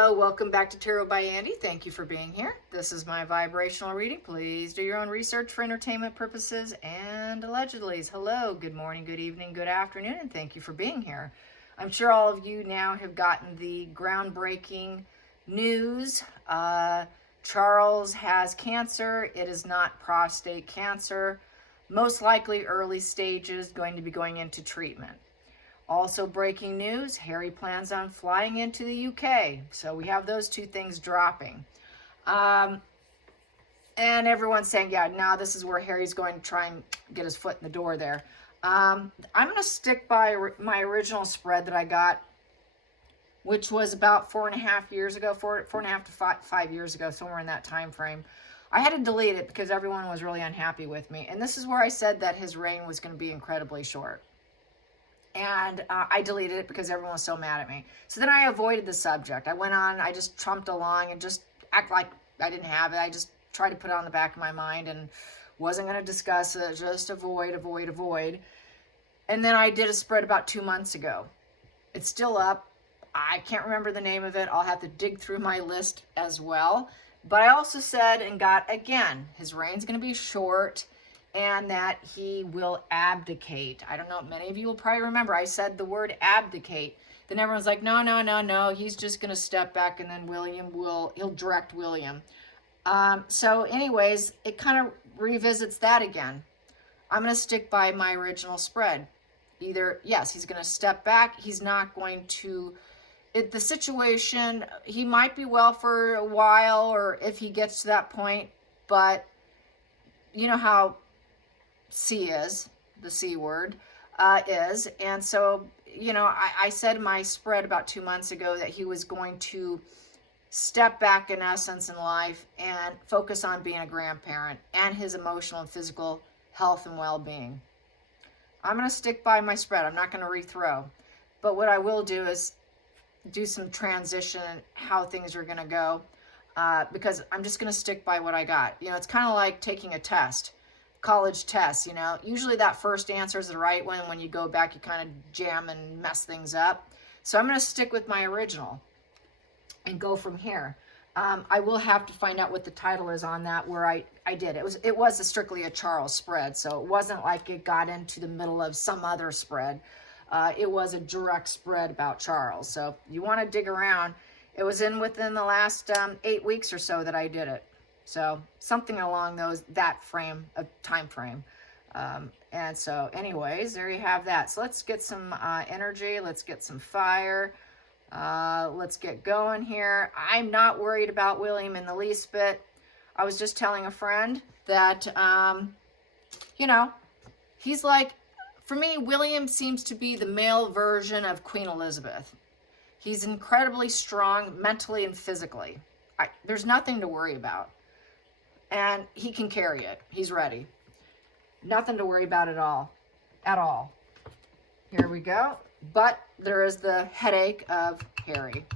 Hello, welcome back to Tarot by Andy. Thank you for being here. This is my vibrational reading. Please do your own research for entertainment purposes and allegedlys. Hello, good morning, good evening, good afternoon, and thank you for being here. I'm sure all of you now have gotten the groundbreaking news. Charles has cancer. It is not prostate cancer. Most likely early stages, going to be going into treatment. Also breaking news, Harry plans on flying into the UK. So we have those two things dropping. And everyone's saying, yeah, now this is where Harry's going to try and get his foot in the door there. I'm going to stick by my original spread that I got, which was about 4.5 years ago, 4.5 to 5 years ago, somewhere in that time frame. I had to delete it because everyone was really unhappy with me. And this is where I said that his reign was going to be incredibly short. And I deleted it because everyone was so mad at me. So then I avoided the subject. I went on, I just trumped along and just act like I didn't have it. I just tried to put it on the back of my mind and wasn't going to discuss it. Just avoid. And then I did a spread about 2 months ago. It's still up. I can't remember the name of it. I'll have to dig through my list as well. But I also said and got, again, his reign's going to be short, and that he will abdicate. I don't know, many of you will probably remember I said the word abdicate. Then everyone's like, no, he's just going to step back, and then he'll direct William. So anyways, it kind of revisits that again. I'm going to stick by my original spread. Either, yes, he's going to step back. He's not going to, the situation, he might be well for a while, or if he gets to that point, but you know how C is, the C word is. And so, you know, I said my spread about 2 months ago that he was going to step back in essence in life and focus on being a grandparent and his emotional and physical health and well-being. I'm going to stick by my spread. I'm not going to rethrow. But what I will do is do some transition, how things are going to go, because I'm just going to stick by what I got. You know, it's kind of like taking a test. College tests, you know, usually that first answer is the right one. When you go back, you kind of jam and mess things up. So I'm going to stick with my original and go from here. I will have to find out what the title is on that, where I did. It was strictly a Charles spread, so it wasn't like it got into the middle of some other spread. It was a direct spread about Charles. So you want to dig around. It was within the last 8 weeks or so that I did it. So something along that time frame. And so anyways, there you have that. So let's get some energy. Let's get some fire. Let's get going here. I'm not worried about William in the least bit. I was just telling a friend that, you know, he's like, for me, William seems to be the male version of Queen Elizabeth. He's incredibly strong mentally and physically. There's nothing to worry about. And he can carry it. He's ready. Nothing to worry about at all. Here we go. But there is the headache of Harry.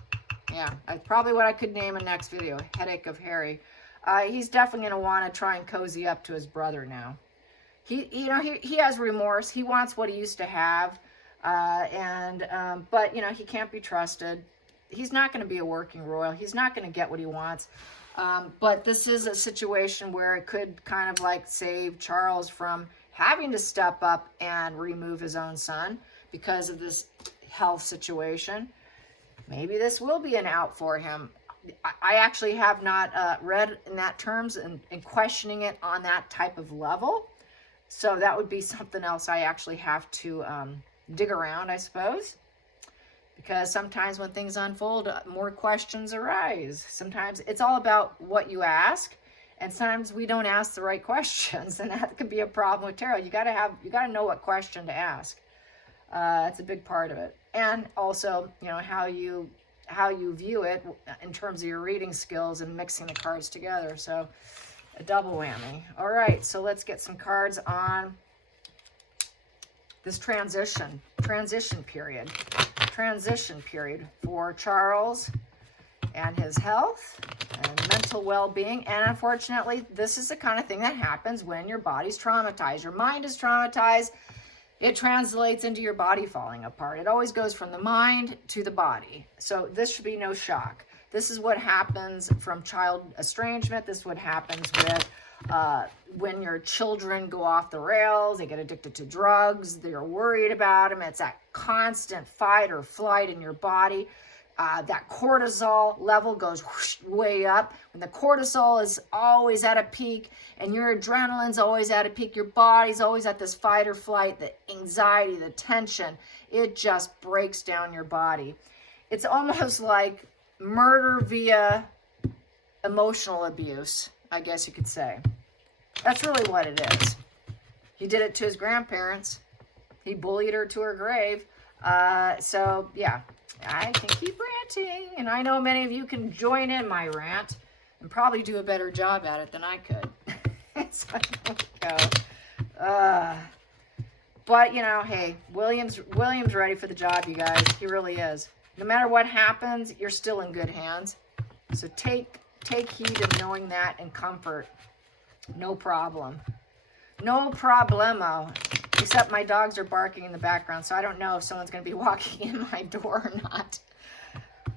Yeah, that's probably what I could name a next video. Headache of Harry. He's definitely going to want to try and cozy up to his brother now. He has remorse. He wants what he used to have. But, you know, he can't be trusted. He's not going to be a working royal. He's not going to get what he wants. But this is a situation where it could kind of like save Charles from having to step up and remove his own son because of this health situation. Maybe this will be an out for him. I actually have not read in that terms and questioning it on that type of level. So that would be something else I actually have to dig around, I suppose. Because sometimes when things unfold, more questions arise. Sometimes it's all about what you ask, and sometimes we don't ask the right questions, and that could be a problem with tarot. You gotta know what question to ask. That's a big part of it, and also, you know, how you view it in terms of your reading skills and mixing the cards together. So, a double whammy. All right, so let's get some cards on this transition period. Transition period for Charles and his health and mental well-being. And unfortunately, this is the kind of thing that happens when your body's traumatized. Your mind is traumatized. It translates into your body falling apart. It always goes from the mind to the body. So this should be no shock. This is what happens from child estrangement. This is what happens with when your children go off the rails, they get addicted to drugs, they're worried about them. It's that constant fight or flight in your body. That cortisol level goes whoosh, way up. When the cortisol is always at a peak and your adrenaline's always at a peak, your body's always at this fight or flight, the anxiety, the tension, it just breaks down your body. It's almost like murder via emotional abuse, I guess you could say. That's really what it is. He did it to his grandparents. He bullied her to her grave. So, yeah, I can keep ranting. And I know many of you can join in my rant and probably do a better job at it than I could. So I don't go. But, you know, hey, William's ready for the job, you guys. He really is. No matter what happens, you're still in good hands. So take heed of knowing that and comfort. No problem. No problemo. Except my dogs are barking in the background, so I don't know if someone's going to be walking in my door or not.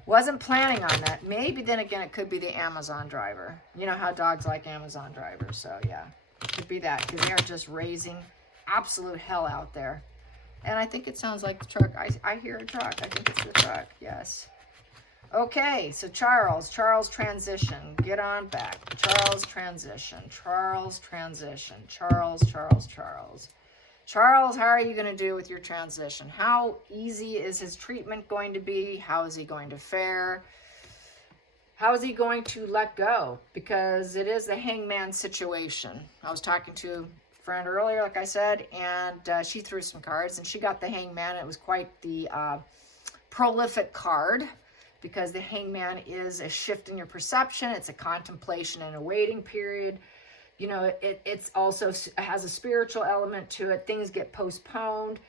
Wasn't planning on that. Maybe then again it could be the Amazon driver. You know how dogs like Amazon drivers, so yeah. Could be that, because they are just raising absolute hell out there. And I think it sounds like the truck. I hear a truck. I think it's the truck. Yes. Okay, so Charles transition. Get on back. Charles transition. Charles, how are you going to do with your transition? How easy is his treatment going to be? How is he going to fare? How is he going to let go? Because it is the hangman situation. I was talking to a friend earlier, like I said, and she threw some cards, and she got the hangman. It was quite the prolific card, because the hangman is a shift in your perception. It's a contemplation and a waiting period. You know, it's also has a spiritual element to it. Things get postponed.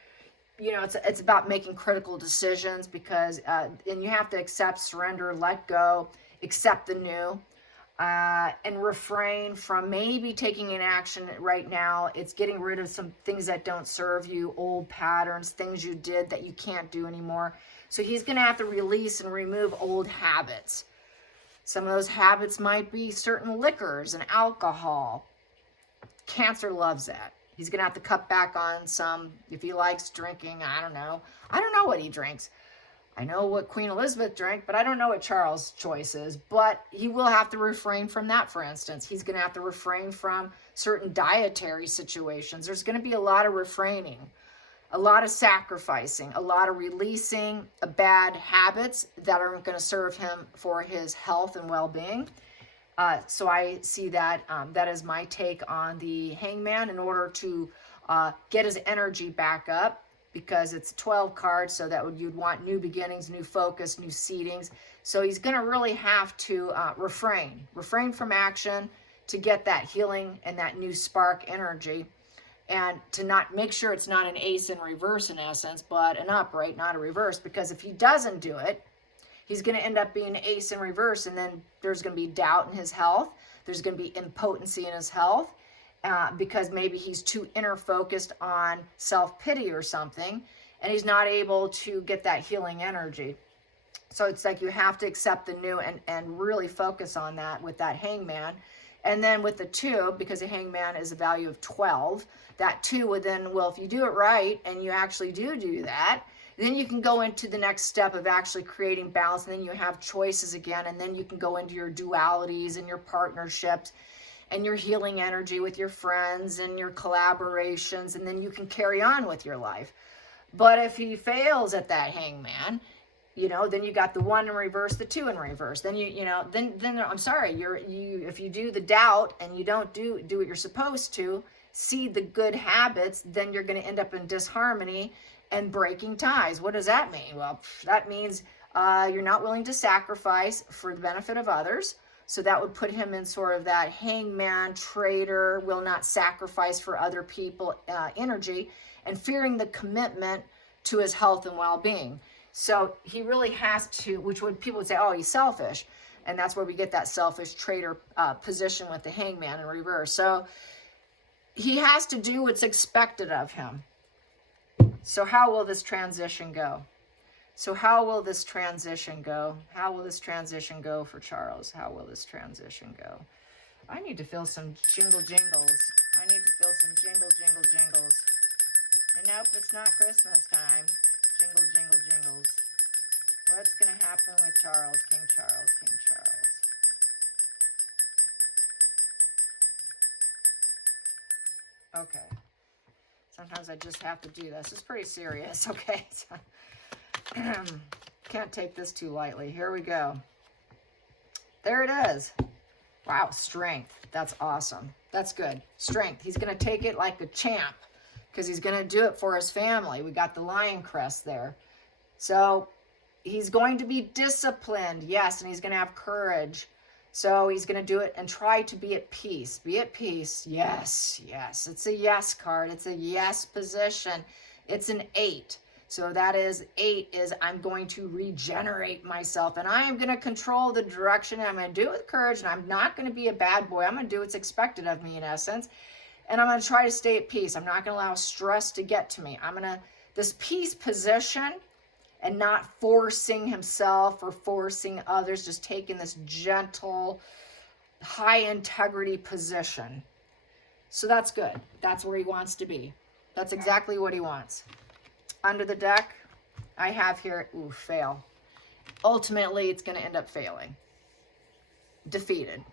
You know, it's about making critical decisions, because and you have to accept, surrender, let go, accept the new, and refrain from maybe taking an action right now. It's getting rid of some things that don't serve you, old patterns, things you did that you can't do anymore. So he's going to have to release and remove old habits. Some of those habits might be certain liquors and alcohol. Cancer loves that. He's going to have to cut back on some, if he likes drinking. I don't know what he drinks. I know what Queen Elizabeth drank, but I don't know what Charles' choice is. But he will have to refrain from that, for instance. He's going to have to refrain from certain dietary situations. There's going to be a lot of refraining, a lot of sacrificing, a lot of releasing bad habits that aren't going to serve him for his health and well-being. So I see that that is my take on the hangman, in order to get his energy back up, because it's 12 cards, so that you'd want new beginnings, new focus, new seedings. So he's going to really have to refrain from action to get that healing and that new spark energy, and to not make sure it's not an ace in reverse in essence, but an upright, not a reverse, because if he doesn't do it, he's going to end up being an ace in reverse, and then there's going to be doubt in his health. There's going to be impotency in his health, because maybe he's too inner focused on self-pity or something, and he's not able to get that healing energy. So it's like you have to accept the new and really focus on that with that hangman. And then with the 2, because the hangman is a value of 12, that 2 would then, well, if you do it right and you actually do that, then you can go into the next step of actually creating balance, and then you have choices again, and then you can go into your dualities and your partnerships and your healing energy with your friends and your collaborations, and then you can carry on with your life. But if he fails at that hangman, you know, then you got the 1 in reverse, the 2 in reverse. Then then I'm sorry, if you do the doubt and you don't do what you're supposed to, see the good habits, then you're going to end up in disharmony and breaking ties. What does that mean? Well, that means you're not willing to sacrifice for the benefit of others. So that would put him in sort of that hangman, traitor, will not sacrifice for other people energy, and fearing the commitment to his health and well-being. So he really has to, which would people would say, oh, he's selfish. And that's where we get that selfish traitor position with the hangman in reverse. So he has to do what's expected of him. So how will this transition go? So how will this transition go? How will this transition go for Charles? How will this transition go? I need to feel some jingle jingles. I need to feel some jingle jingles. And nope, it's not Christmas time. Jingle jingles. What's going to happen with Charles? King Charles, King Charles. Okay. Sometimes I just have to do this. It's pretty serious, okay? Can't take this too lightly. Here we go. There it is. Wow, strength. That's awesome. That's good. Strength. He's going to take it like a champ because he's going to do it for his family. We got the lion crest there. So he's going to be disciplined, yes, and he's going to have courage. So he's going to do it and try to be at peace. Be at peace. Yes, yes. It's a yes card. It's a yes position. It's an 8. So that is 8 is I'm going to regenerate myself and I am going to control the direction. And I'm going to do it with courage and I'm not going to be a bad boy. I'm going to do what's expected of me in essence. And I'm going to try to stay at peace. I'm not going to allow stress to get to me. I'm going to, this peace position and not forcing himself or forcing others, just taking this gentle, high integrity position. So that's good. That's where he wants to be. That's exactly what he wants. Under the deck, I have here, ooh, fail. Ultimately, it's going to end up failing. Defeated.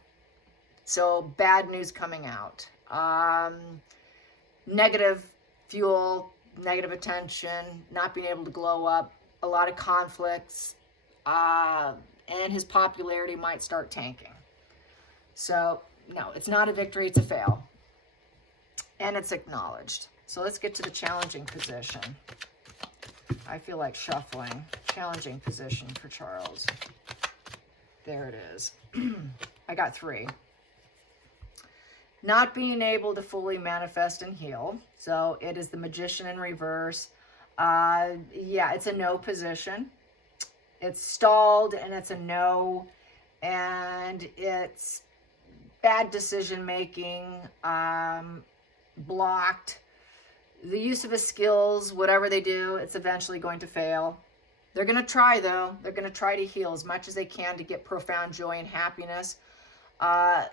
So bad news coming out. Negative fuel, negative attention, not being able to glow up, a lot of conflicts, and his popularity might start tanking. So, no, it's not a victory, it's a fail. And it's acknowledged. So let's get to the challenging position. I feel like shuffling. Challenging position for Charles. There it is. I got 3. Not being able to fully manifest and heal. So it is the Magician in reverse. Yeah, it's a no position. It's stalled and it's a no. And it's bad decision making, blocked. The use of his skills, whatever they do, it's eventually going to fail. They're going to try, though. They're going to try to heal as much as they can to get profound joy and happiness.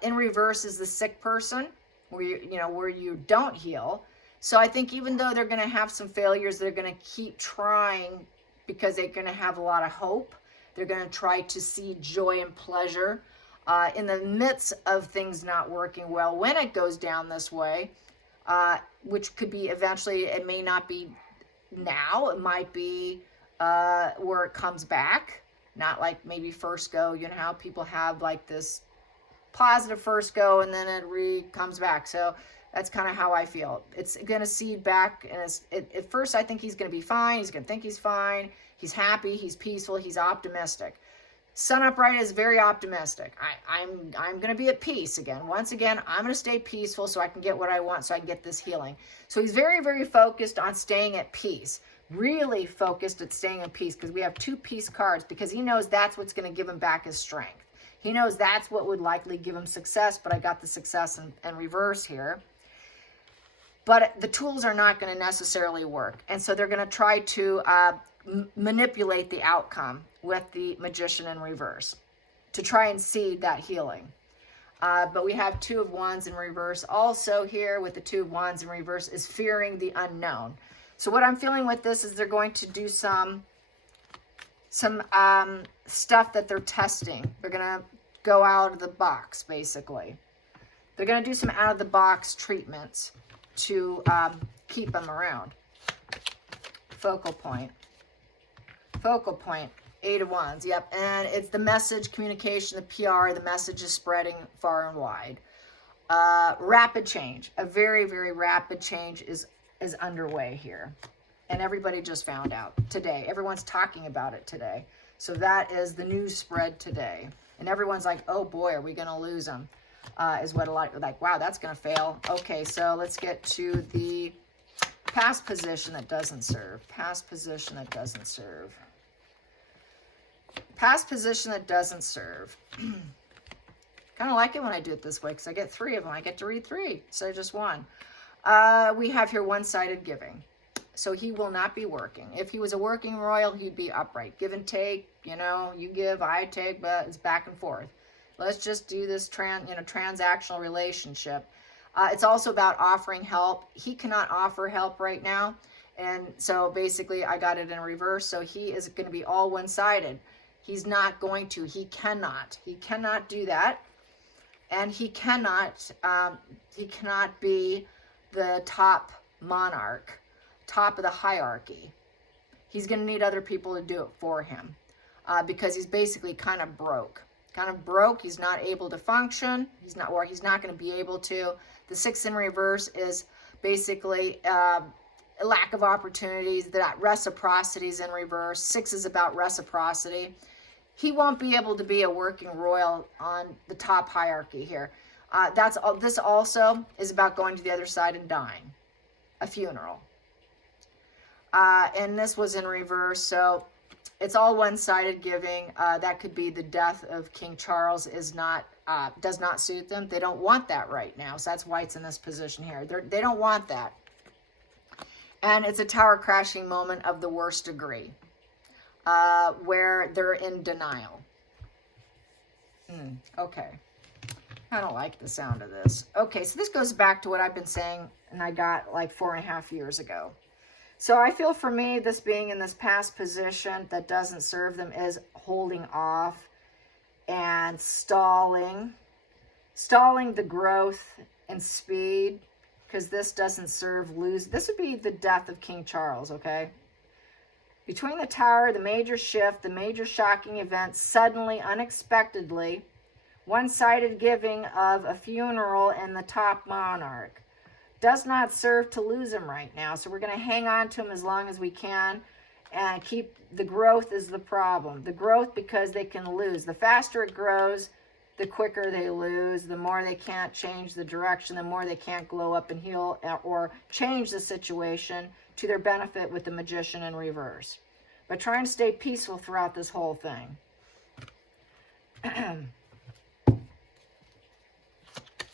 In reverse is the sick person, where you don't heal. So I think even though they're going to have some failures, they're going to keep trying because they're going to have a lot of hope. They're going to try to see joy and pleasure in the midst of things not working well. When it goes down this way, which could be eventually, it may not be now, it might be where it comes back, not like maybe first go, you know how people have like this positive first go and then it comes back. So that's kind of how I feel. It's going to seed back, and at first I think he's going to be fine. He's going to think he's fine. He's happy. He's peaceful. He's optimistic. Sun upright is very optimistic. I'm going to be at peace again. Once again, I'm going to stay peaceful so I can get what I want, so I can get this healing. So he's very, very focused on staying at peace. Really focused at staying at peace, because we have 2 peace cards, because he knows that's what's going to give him back his strength. He knows that's what would likely give him success, but I got the success in reverse here. But the tools are not going to necessarily work. And so they're going to try to manipulate the outcome with the Magician in reverse to try and seed that healing. But we have 2 of Wands in reverse. Also here with the 2 of Wands in reverse is fearing the unknown. So what I'm feeling with this is they're going to do some stuff that they're testing. They're going to go out of the box, basically. They're going to do some out of the box treatments to keep them around. Focal point. Focal point. 8 of Wands. Yep. And it's the message, communication, the PR. The message is spreading far and wide. Rapid change. A very, very rapid change is underway here. And everybody just found out today. Everyone's talking about it today. So that is the news spread today. And everyone's like, oh boy, are we going to lose them? Is what a lot like, wow, that's going to fail. Okay, so let's get to the past position that doesn't serve. Past position that doesn't serve. Past position that doesn't serve. Kind of like it when I do it this way because I get 3 of them. I get to read 3 instead of just 1. We have here one-sided giving. So he will not be working. If he was a working royal, he'd be upright. Give and take, you know, you give, I take, but it's back and forth. Let's just do this transactional relationship. It's also about offering help. He cannot offer help right now. And so basically I got it in reverse. So he is going to be all one-sided. He's not going to. He cannot do that. And he cannot be the top monarch, top of the hierarchy. He's going to need other people to do it for him because he's basically kind of broke. He's not able to function. He's not going to be able to. The 6 in reverse is basically a lack of opportunities. That reciprocity is in reverse. 6 is about reciprocity. He won't be able to be a working royal on the top hierarchy here. This also is about going to the other side and dying, a funeral. And this was in reverse, so it's all one-sided giving. That could be the death of King Charles does not suit them. They don't want that right now, so that's why it's in this position here. They don't want that. And it's a tower crashing moment of the worst degree, where they're in denial. Okay. I don't like the sound of this. Okay, so this goes back to what I've been saying, and I got like 4.5 years ago. So I feel for me, this being in this past position that doesn't serve them is holding off and stalling the growth and speed, because this doesn't serve this would be the death of King Charles, okay? Between the tower, the major shift, the major shocking event, suddenly, unexpectedly, one-sided giving of a funeral and the top monarch. Does not serve to lose him right now. So we're going to hang on to him as long as we can and keep the growth is the problem. The growth because they can lose. The faster it grows, the quicker they lose. The more they can't change the direction, the more they can't glow up and heal or change the situation to their benefit with the magician in reverse. But try and stay peaceful throughout this whole thing.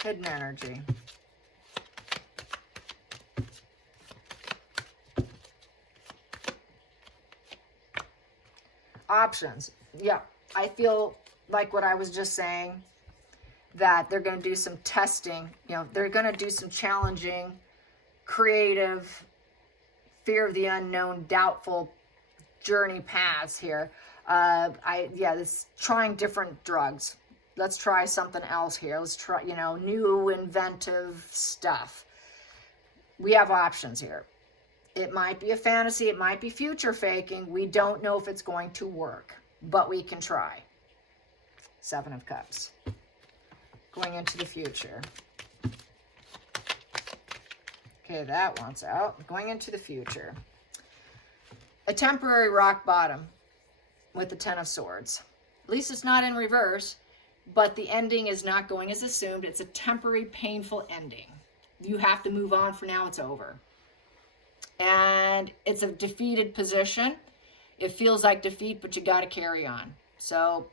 Hidden energy. Options. Yeah, I feel like what I was just saying, that they're going to do some testing. You know, they're going to do some challenging, creative, fear of the unknown, doubtful journey paths here. This trying different drugs. Let's try something else here. Let's try, new inventive stuff. We have options here. It might be a fantasy. It might be future faking. We don't know if it's going to work, but we can try. 7 of Cups. Going into the future. Okay, that one's out. Going into the future. A temporary rock bottom with the 10 of Swords. At least it's not in reverse, but the ending is not going as assumed. It's a temporary, painful ending. You have to move on. For now, it's over. And it's a defeated position. It feels like defeat, but you got to carry on. So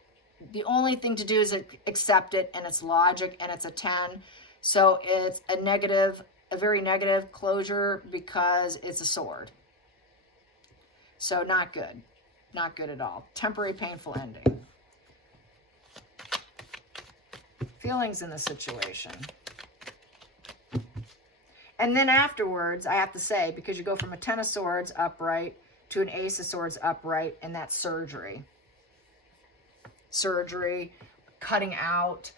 the only thing to do is accept it, and it's logic, and it's a 10. So it's a very negative closure because it's a sword. So not good. Not good at all. Temporary, painful ending. Feelings in the situation. And then afterwards, I have to say, because you go from a 10 of Swords upright to an Ace of Swords upright, and that's surgery. Surgery, cutting out,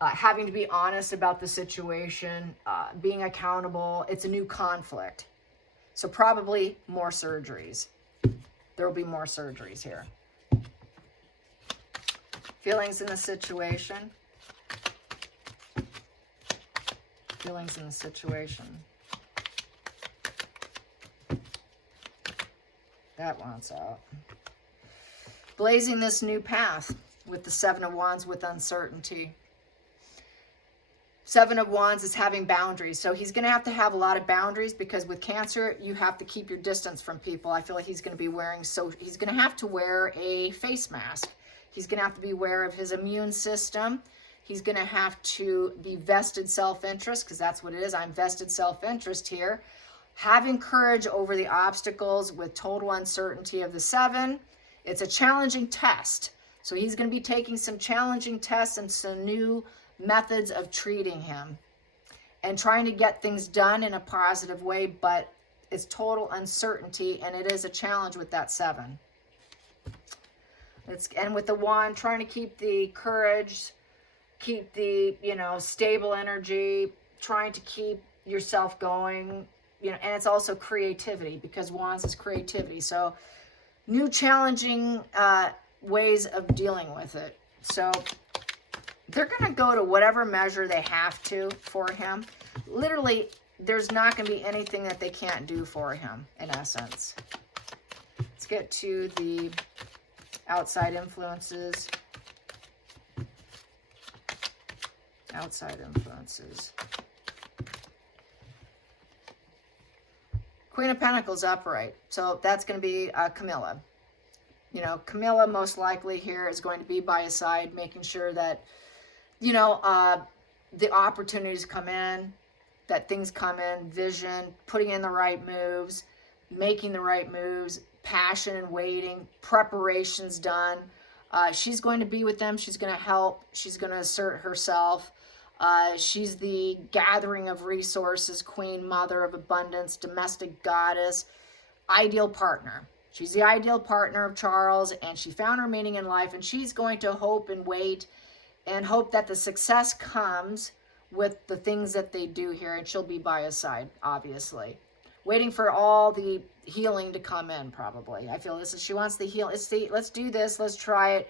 having to be honest about the situation, being accountable. It's a new conflict. So probably more surgeries. There will be more surgeries here. Feelings in the situation. Feelings in the situation. That one's out. Blazing this new path with the 7 of Wands with uncertainty. 7 of Wands is having boundaries. So he's going to have a lot of boundaries, because with Cancer, you have to keep your distance from people. I feel like he's going to be he's going to have to wear a face mask. He's going to have to be aware of his immune system. He's going to have to be vested self-interest, because that's what it is. I'm vested self-interest here. Having courage over the obstacles with total uncertainty of the 7. It's a challenging test. So he's going to be taking some challenging tests and some new methods of treating him and trying to get things done in a positive way, but it's total uncertainty, and it is a challenge with that 7. And with the wand, trying to keep the courage, keep the, stable energy, trying to keep yourself going, and it's also creativity, because wands is creativity. So new challenging ways of dealing with it. So they're going to go to whatever measure they have to for him. Literally, there's not going to be anything that they can't do for him, in essence. Let's get to the outside influences. Outside influences. Queen of Pentacles upright. So that's going to be Camilla. Camilla most likely here is going to be by his side, making sure that, the opportunities come in, that things come in, vision, putting in the right moves, making the right moves, passion and waiting, preparations done. She's going to be with them. She's going to help. She's going to assert herself. She's the gathering of resources, queen, mother of abundance, domestic goddess, ideal partner. She's the ideal partner of Charles, and she found her meaning in life, and she's going to hope and wait and hope that the success comes with the things that they do here, and she'll be by his side, obviously. Waiting for all the healing to come in, probably. I feel she wants the heal. Let's do this, let's try it,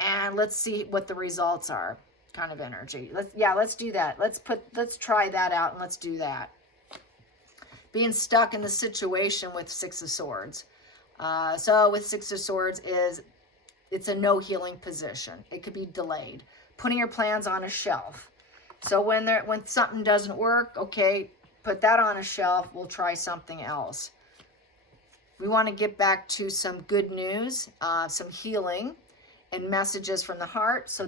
and let's see what the results are, kind of energy. Let's do that. Let's try that out, and let's do that. Being stuck in the situation with 6 of Swords. So with 6 of Swords it's a no healing position. It could be delayed. Putting your plans on a shelf. So when something doesn't work, okay, put that on a shelf. We'll try something else. We want to get back to some good news, some healing, and messages from the heart. So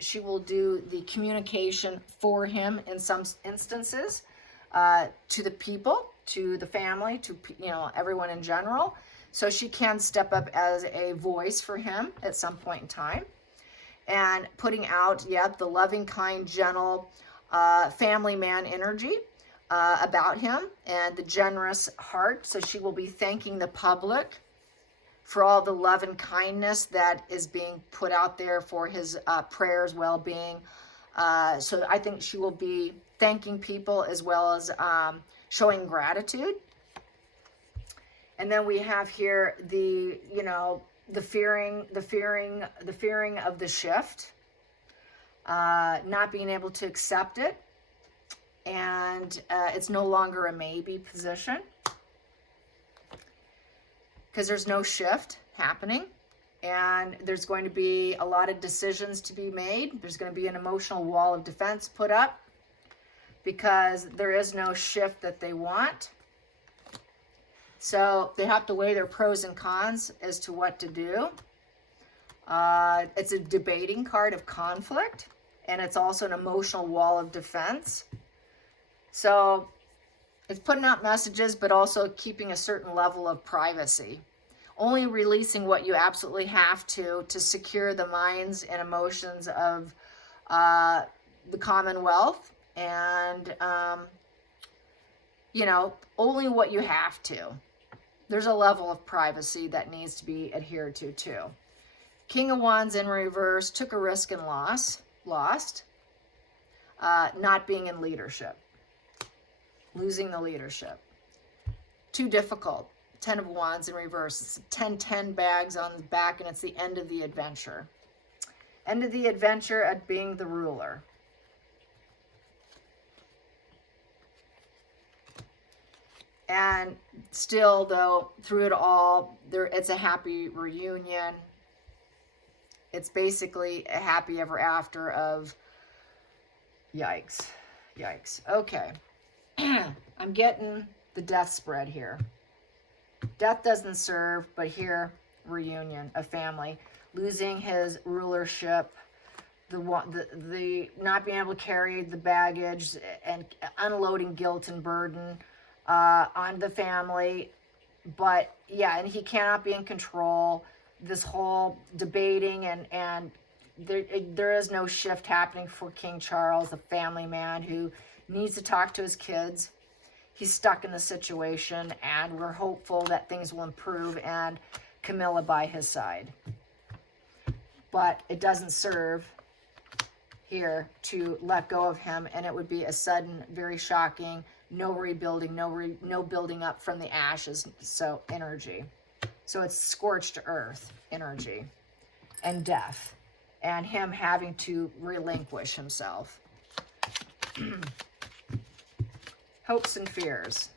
she will do the communication for him in some instances, to the people, to the family, to everyone in general. So she can step up as a voice for him at some point in time. And putting out, the loving, kind, gentle, family man energy about him, and the generous heart. So she will be thanking the public for all the love and kindness that is being put out there for his prayers, well-being. So I think she will be thanking people as well as showing gratitude. And then we have here the fearing of the shift, not being able to accept it, and it's no longer a maybe position because there's no shift happening, and there's going to be a lot of decisions to be made. There's going to be an emotional wall of defense put up because there is no shift that they want. So they have to weigh their pros and cons as to what to do. It's a debating card of conflict, and it's also an emotional wall of defense. So it's putting out messages, but also keeping a certain level of privacy. Only releasing what you absolutely have to secure the minds and emotions of the Commonwealth, and, only what you have to. There's a level of privacy that needs to be adhered to too. King of Wands in reverse, took a risk and lost. Not being in leadership. Losing the leadership. Too difficult. 10 of Wands in reverse. It's 10 bags on the back, and it's the end of the adventure. End of the adventure at being the ruler. And still, though, through it all, it's a happy reunion. It's basically a happy ever after of yikes. Okay. I'm getting the death spread here. Death doesn't serve, but here, reunion, a family. Losing his rulership, the not being able to carry the baggage and unloading guilt and burden. on the family. But yeah, and he cannot be in control. This whole debating and there is no shift happening for King Charles, a family man who needs to talk to his kids. He's stuck in the situation, and we're hopeful that things will improve and Camilla by his side. But it doesn't serve here to let go of him, and it would be a sudden, very shocking, no rebuilding, no building up from the ashes, so energy. So it's scorched earth energy and death, and him having to relinquish himself. Hopes and fears.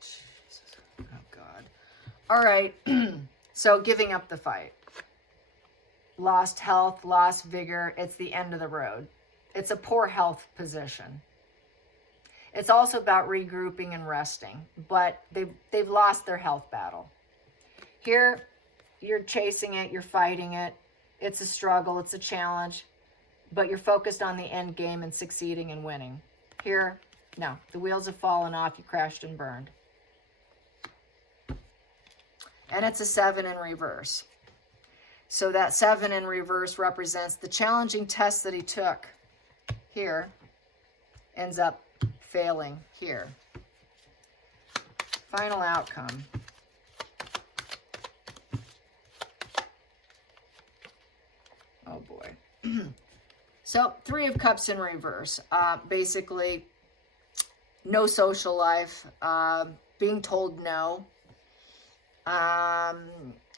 Jesus. Oh, God. All right. So giving up the fight. Lost health, lost vigor. It's the end of the road. It's a poor health position. It's also about regrouping and resting, but they've lost their health battle. Here, you're chasing it, you're fighting it. It's a struggle, it's a challenge, but you're focused on the end game and succeeding and winning. Here, no, the wheels have fallen off, you crashed and burned. And it's a 7 in reverse. So that 7 in reverse represents the challenging test that he took here, ends up failing here. Final outcome. Oh boy. So 3 of Cups in reverse. Basically, no social life, being told no.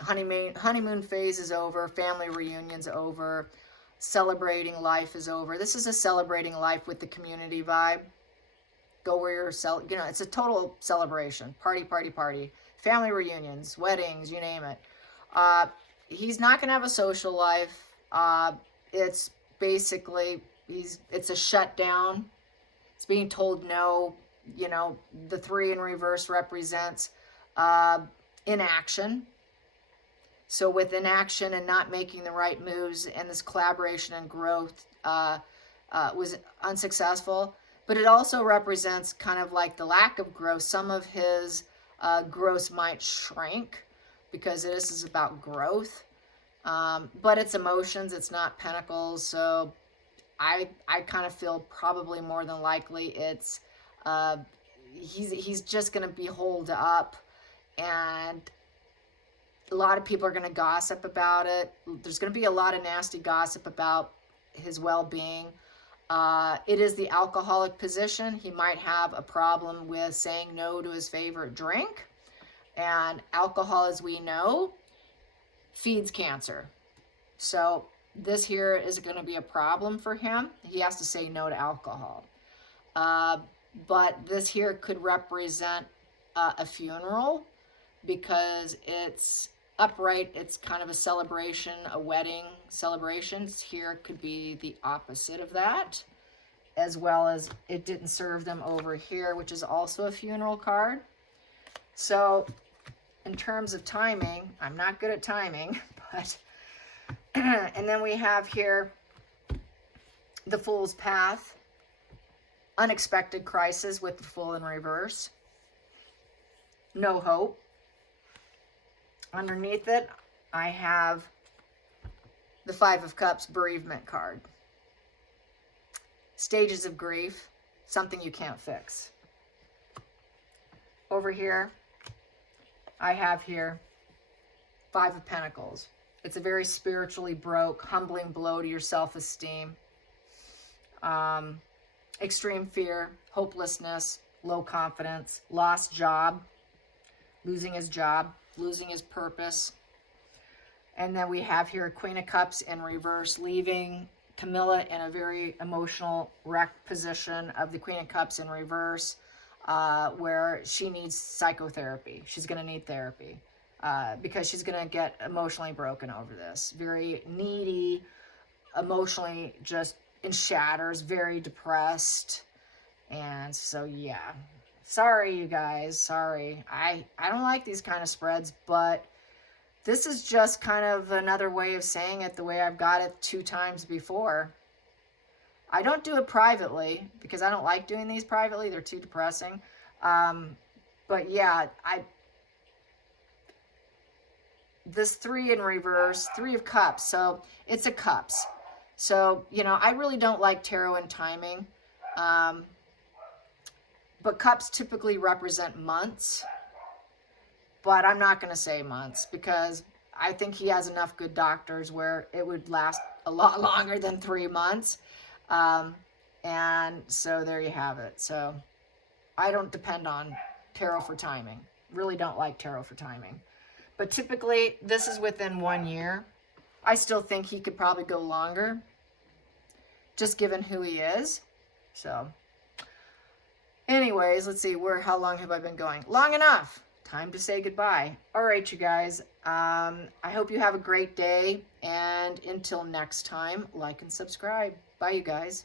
Honeymoon phase is over. Family reunion's over. Celebrating life is over. This is a celebrating life with the community vibe. Go where you're, it's a total celebration. Party, party, party. Family reunions, weddings, you name it. He's not going to have a social life. It's basically, it's a shutdown. It's being told no. You know, the 3 in reverse represents inaction. So with inaction and not making the right moves, and this collaboration and growth was unsuccessful. But it also represents kind of like the lack of growth. Some of his growth might shrink because this is about growth. But it's emotions, it's not pentacles. So I kind of feel probably more than likely it's he's just going to be holed up, and a lot of people are going to gossip about it. There's going to be a lot of nasty gossip about his well-being. It is the alcoholic position. He might have a problem with saying no to his favorite drink. And alcohol, as we know, feeds cancer. So this here is going to be a problem for him. He has to say no to alcohol. But this here could represent a funeral, because it's upright. It's kind of a celebration, a wedding celebration. Here could be the opposite of that, as well as it didn't serve them over here, which is also a funeral card. So in terms of timing, I'm not good at timing, but and then we have here the Fool's Path, unexpected crisis with the Fool in reverse, no hope. Underneath it, I have the 5 of Cups bereavement card. Stages of grief, something you can't fix. Over here, I have here 5 of Pentacles. It's a very spiritually broke, humbling blow to your self-esteem. Extreme fear, hopelessness, low confidence, lost job, losing his job, losing his purpose. And then we have here Queen of Cups in reverse, leaving Camilla in a very emotional wrecked position of the Queen of Cups in reverse, where she needs psychotherapy. She's going to need therapy because she's going to get emotionally broken over this. Very needy, emotionally just in shatters, very depressed. And so, yeah. Sorry, you guys. Sorry. I don't like these kind of spreads, but this is just kind of another way of saying it the way I've got it 2 times before. I don't do it privately because I don't like doing these privately. They're too depressing. But yeah, this 3 in reverse, 3 of cups. So it's a cups. So, you know, I really don't like tarot and timing. But cups typically represent months. But I'm not going to say months because I think he has enough good doctors where it would last a lot longer than 3 months. And so there you have it. So I don't depend on tarot for timing. Really don't like tarot for timing. But typically, this is within 1 year. I still think he could probably go longer, just given who he is. So anyways, let's see, how long have I been going? Long enough. Time to say goodbye. All right, you guys. I hope you have a great day. And until next time, like and subscribe. Bye, you guys.